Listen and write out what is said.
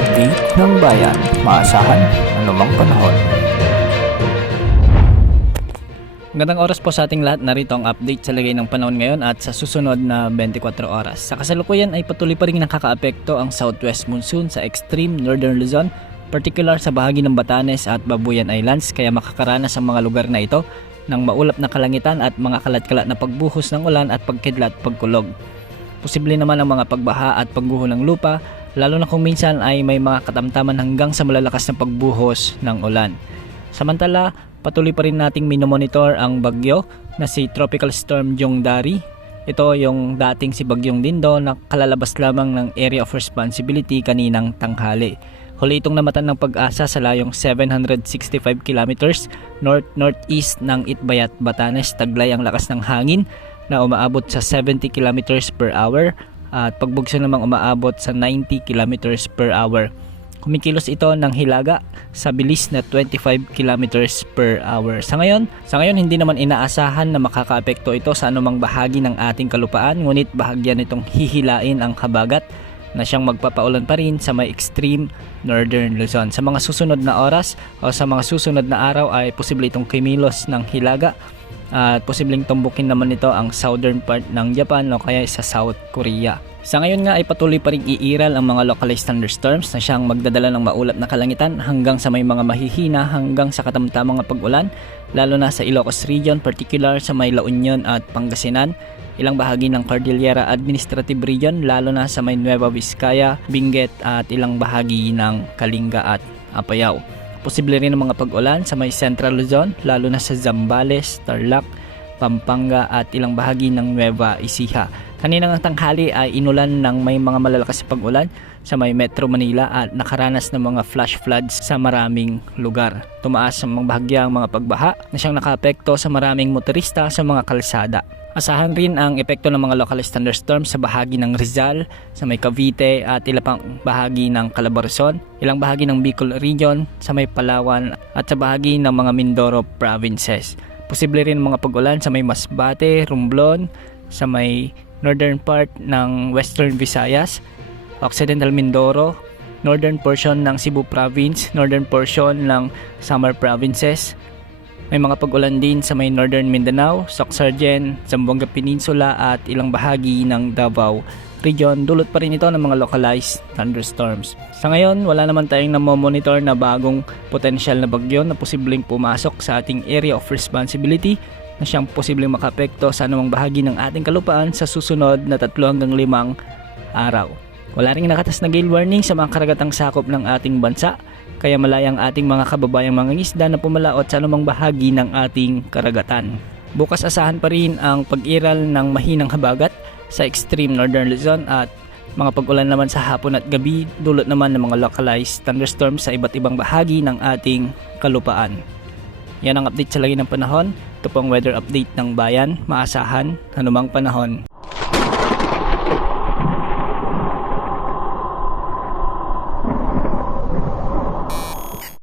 update ng bayan. Maasahan anumang panahon. Magandang oras po sa ating lahat. Narito ang update sa lagay ng panahon ngayon at sa susunod na 24 oras. Sa kasalukuyan ay patuloy pa rin nakakaapekto ang southwest monsoon sa extreme northern Luzon, particular sa bahagi ng Batanes at Babuyan Islands, kaya makakaranas ang mga lugar na ito ng maulap na kalangitan at mga kalat-kalat na pagbuhos ng ulan at pagkidlat pagkulog. Posible naman ang mga pagbaha at pagguho ng lupa, lalo na kung minsan ay may mga katamtaman hanggang sa malalakas na pagbuhos ng ulan. Samantala, patuloy pa rin nating minomonitor ang bagyo na si Tropical Storm Jongdari. Ito yung dating si Bagyong Dindo na kalalabas lamang ng Area of Responsibility kaninang tanghali. Huli itong namatan ng Pag-asa sa layong 765 kilometers north-northeast ng Itbayat, Batanes. Taglay ang lakas ng hangin na umaabot sa 70 kilometers per hour at pagbugso namang umaabot sa 90 kilometers per hour. Kumikilos ito ng hilaga sa bilis na 25 kilometers per hour. Sa ngayon hindi naman inaasahan na makakaapekto ito sa anumang bahagi ng ating kalupaan, ngunit bahagyan itong hihilain ang habagat na siyang magpapaulan pa rin sa may extreme northern Luzon. Sa mga susunod na oras o sa mga susunod na araw ay posible itong kumilos ng hilaga at posibleng tumbukin naman ito ang southern part ng Japan o kaya sa South Korea. Sa ngayon nga ay patuloy pa rin iiral ang mga localized thunderstorms na siyang magdadala ng maulap na kalangitan hanggang sa may mga mahihina hanggang sa katamtamang pag-ulan, lalo na sa Ilocos Region, particular sa may La Union at Pangasinan, ilang bahagi ng Cordillera Administrative Region, lalo na sa may Nueva Vizcaya, Benguet at ilang bahagi ng Kalinga at Apayao. Posible rin ang mga pag-ulan sa may Central Luzon, lalo na sa Zambales, Tarlac, Pampanga at ilang bahagi ng Nueva Ecija. Kaninang tanghali ay inulan ng may mga malalakas na pag-ulan sa may Metro Manila at nakaranas ng mga flash floods sa maraming lugar. Tumaas ang mga bahagyang mga pagbaha na siyang nakaapekto sa maraming motorista sa mga kalsada. Asahan rin ang epekto ng mga localized thunderstorms sa bahagi ng Rizal, sa may Cavite at ilang pang bahagi ng Calabarzon, ilang bahagi ng Bicol Region, sa may Palawan at sa bahagi ng mga Mindoro provinces. Posible rin mga pag-ulan sa may Masbate, Romblon, sa may northern part ng Western Visayas, Occidental Mindoro, northern portion ng Cebu Province, northern portion ng Samar Provinces. May mga pag-ulan din sa may northern Mindanao, Sorsogon, Zamboanga Peninsula at ilang bahagi ng Davao Region. Dulot pa rin ito ng mga localized thunderstorms. Sa ngayon, wala naman tayong namomonitor na bagong potensyal na bagyo na posibleng pumasok sa ating area of responsibility na siyang posibleng makapekto sa anumang bahagi ng ating kalupaan sa susunod na 3 hanggang 5 araw. Wala ring nakatas na gale warning sa mga karagatang sakop ng ating bansa, kaya malayang ating mga kababayang mangingisda na pumalaot sa anumang bahagi ng ating karagatan. Bukas asahan pa rin ang pag-iral ng mahinang habagat sa extreme northern Luzon at mga pag-ulan naman sa hapon at gabi, dulot naman ng mga localized thunderstorms sa iba't ibang bahagi ng ating kalupaan. Yan ang update sa lagi ng panahon. Ito po ang weather update ng bayan. Maasahan anumang panahon.